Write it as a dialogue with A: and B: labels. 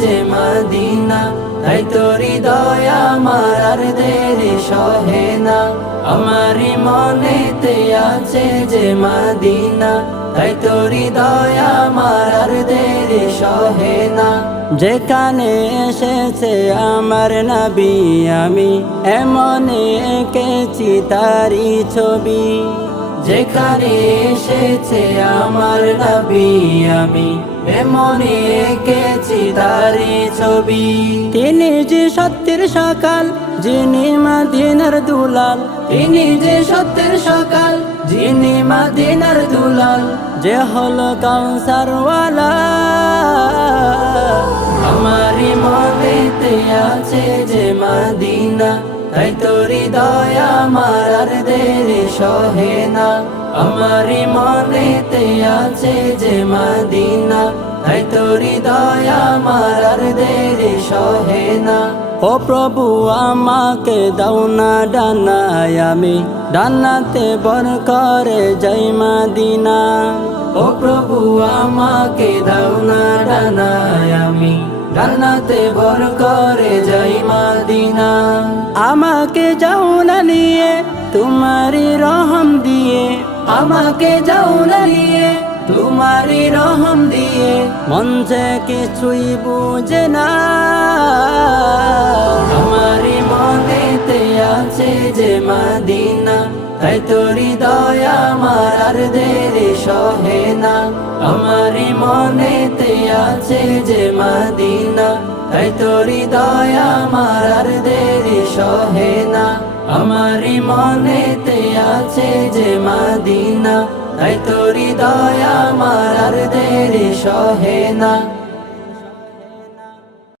A: যে মাদিনা, তাই তোরি দয়া আমার দেরি সহে না। আমারি মনেতে আছে যে মাদিনা, তাই তোরি দয়া আমার আর দেরি সহে না। যেখানে এসেছে আমার নবী আমি, এমন এঁকেছি তারি ছবি। যেখানে এসেছে আমার নবী আমি এমনই এঁকেছি তারি ছবি। তিনি যে সত্যের সকাল যিনি মাদিনার দুলাল। তিনি যে সত্যের সকাল যিনি মাদিনার দুলাল। যে হলো কাউসারওয়ালা। আমারি মনেতে আছে যে মাদিনা তাই তোরি দয়া আমার আর দেরি সহে না। আমারি মনেতে আছে যে মাদিনা তাই তোরি দয়া আমার দেরি সহে না। ও প্রভু, আমাকে দাও না ডানায় আমি। ডানাতে বর করে যাই মাদিনা। ও প্রভু, আমাকে দাও না ডানায় আমি। ডানাতে বর করে যাই আমাকে যাও না নিয়ে তোমারি রহম দিয়ে। আমাকে যাও না নিয়ে তোমারি রহম দিয়ে। মন যে কিছুই বুঝে না। আমারি মনেতে আছে যে মাদিনা, তাই তোরি দয়া আমার আর দেরি সহে না। আমারি মনেতে আছে যে মাদিনা, তাই তোরি দয়া আমার আর দেরি সহে না। আমারি মনেতে আছে যে মাদিনা, তাই তোরি দয়া আমার সহে না।